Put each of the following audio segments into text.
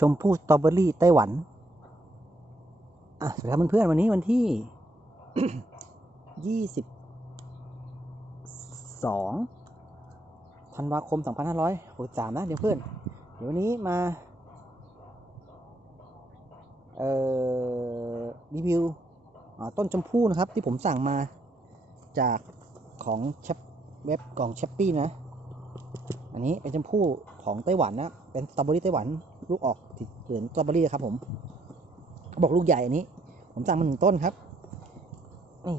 ชมพู่สตรอเบอรี่ไต้หวัน อะสวัสดีครับเพื่อนๆวันนี้วันที่ยี่สิบสองธันวาคมสองพันห้าร้อยหกสามนะเดี๋ยวเพื่อน เดี๋ยววันนี้มา เอ่อ รีวิวต้นชมพู่นะครับ ที่ผมสั่งมาจากของชเว็บกล่องแชปปี้นะ อันนี้เป็นชมพู่ของไต้หวันนะ เป็นสตรอเบอรี่ไต้หวัน ลูกออกสีเหลืองสตรอเบอรี่ครับผมเขาบอกลูกใหญ่อันนี้ ผมสั่งมาหนึ่งต้นครับ นี่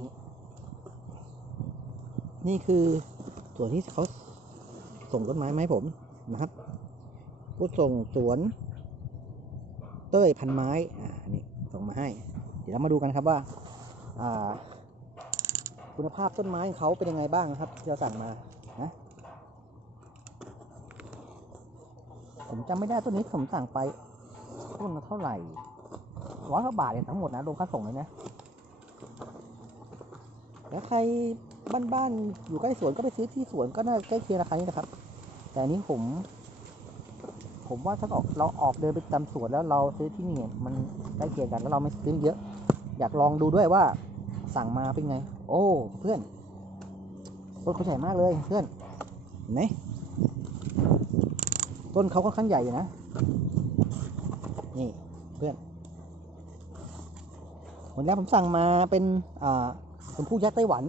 นี่คือส่วนที่เขาส่งต้นไม้มาให้ผมนะครับผู้ส่งสวน เต้ยพันไม้ อ่า นี่ส่งมาให้ เดี๋ยวเรามาดูกันครับว่า อ่า คุณภาพต้นไม้ของเขาเป็นยังไงบ้างนะครับ ที่เราสั่งมา นะ ผมจำไม่ได้ต้นนี้ผมสั่งไปต้นละเท่าไหร่ร้อยกว่าบาทเนี่ยทั้งหมดนะรวมค่าส่งเลยนะแล้วใครบ้านๆอยู่ใกล้สวนก็ไปซื้อที่สวนก็น่าใกล้เคียงราคานี้นะครับ แต่นี้ผม ผมว่าถ้าออกเราออกเดินไปตามสวนแล้วเราซื้อที่นี่มันใกล้เคียงกันแล้วเราไม่ซื้อเยอะ อยากลองดูด้วยว่า สั่งมาเป็นไง โอ้ เพื่อนต้นเขาใหญ่มากเลยเพื่อนเห็นไหม ต้นเขาค่อนข้างใหญ่อยู่นะ นี่เพื่อนวันแรกผมสั่งมาเป็นอ่าชมพู่ยักษ์ไต้หวัน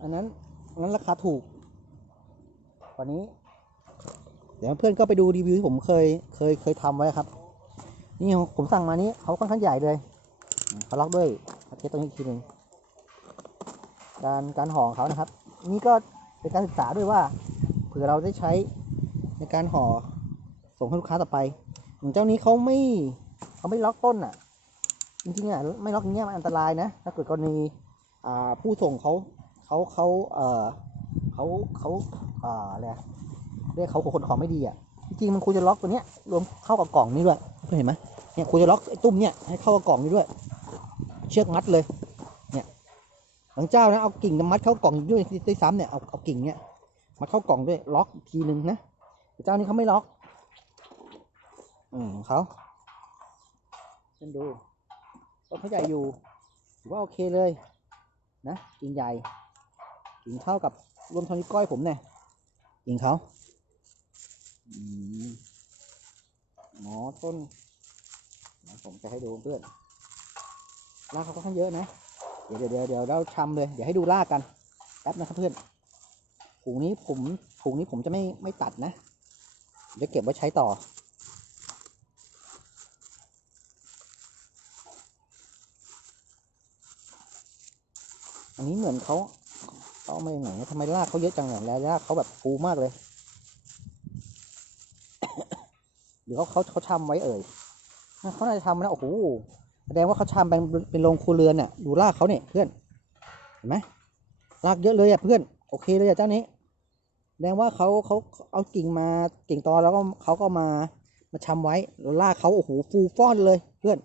อันนั้นอันนั้นราคาถูกกว่านี้ เดี๋ยวเพื่อนก็ไปดูรีวิวที่ผมเคยเคยเคยทำไว้ครับ นี่ผมสั่งมานี้เขาค่อนข้างใหญ่เลยเขาล็อกด้วยเทสตรงนี้อีกทีหนึ่งการการห่อของเขานะครับ นี่ก็เป็นการศึกษาด้วยว่าเผื่อเราได้ใช้ การห่อส่งให้ลูกค้าต่อไปอย่างเจ้านี้เขาไม่เขาไม่ล็อกต้นอะ จริงๆอะไม่ล็อกอย่างเงี้ยมันอันตรายนะถ้าเกิดกรณีอ่าผู้ส่งเขาเขาเขาเออเขาเขาอ่าอะไรเรียกเขาขนของไม่ดีอะจริงๆมันควรจะล็อกตัวเนี้ยรวมเข้ากับกล่องนี้ด้วยเห็นไหมเนี่ยควรจะล็อกไอ้ตุ้มเนี่ยให้เข้ากับกล่องนี้ด้วย เชือกมัดเลย เนี่ยบางเจ้านะเอากิ่งมัดเข้ากล่องด้วยด้วยซ้ำเนี่ยเอาเอากิ่งเนี่ยมัดเข้ากล่องด้วยล็อกอีกทีนึงนะ เจ้านี้เขาไม่ล็อก อืมเขาเช่นดูต้นเขาใหญ่อยู่ถือว่าโอเคเลย นะกิ่งใหญ่กิ่งเท่ากับรวมท่านิ้วก้อยผมเนี่ยกิ่งเขาอืมหมอต้นผมจะให้ดูเพื่อนรากเขาค่อนข้างเยอะนะ เดี๋ยวเดี๋ยวเดี๋ยวเราชำเลย เดี๋ยวให้ดูรากกัน แป๊บนะครับเพื่อนผงนี้ผมผงนี้ผมจะไม่ไม่ตัดนะ จะเก็บไว้ใช้ต่อ อันนี้เหมือนเขาเขาไม่ไหนทำไมรากเขาเยอะจังเนี่ยแล้วรากเขาแบบฟูมากเลย หรือเขาเขาเขาทำไว้เอ่ยเขาน่าจะทำนะโอ้โหแสดงว่าเขาทำเป็นเป็นโรงครัวเรือนน่ะดูรากเขาเนี่ยเพื่อนเห็นไหมรากเยอะเลยอะเพื่อน โอเคเลยอะเจ้านี้ แสดงว่าเขาเขาเอากิ่งมากิ่งตอแล้วก็เขาก็มามาชำไว้แล้วรากเขาโอ้โหฟูฟ้อนเลยเพื่อน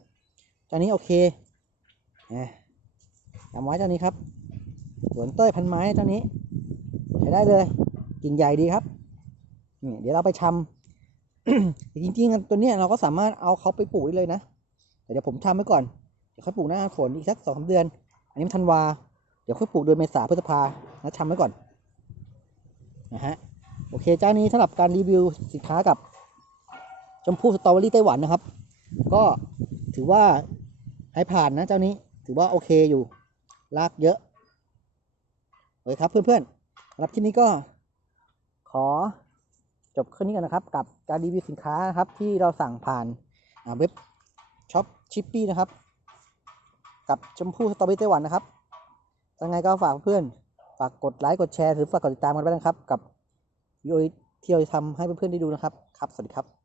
เจ้านี้โอเคแหมจำไว้เจ้านี้ครับสวนเต้ยพันไม้เจ้านี้ใช้ได้เลย กิ่งใหญ่ดีครับนี่เดี๋ยวเราไปชำจริงๆตัวเนี้ยเราก็สามารถเอาเขาไปปลูกได้เลยนะแต่เดี๋ยวผมทำไว้ก่อนเดี๋ยวเขาปลูกหน้าฝนอีกสักสองสามเดือน อันนี้มันธันวา เดี๋ยวค่อยปลูกเดือนเมษาพฤษภานะชำไว้ก่อน นะฮะโอเคเจ้านี้สำหรับการรีวิวสินค้ากับชมพู่สตรอเบอรี่ไต้หวันนะครับ ก็ถือว่าให้ผ่านนะเจ้านี้ถือว่าโอเคอยู่รากเยอะโอเคครับเพื่อนๆสำหรับที่นี้ก็ขอจบแค่นี้กันนะครับ กับการรีวิวสินค้านะครับ ที่เราสั่งผ่านอ่าเว็บช็อปชิปปี้นะครับ กับชมพู่สตรอเบอรี่ไต้หวันนะครับยังไงก็ฝากเพื่อน ฝากกดไลค์กดแชร์หรือฝากกดติดตามกันไว้นะครับ กับวิดีโอที่เราจะทำให้เพื่อนๆได้ดูนะครับ ครับ สวัสดีครับ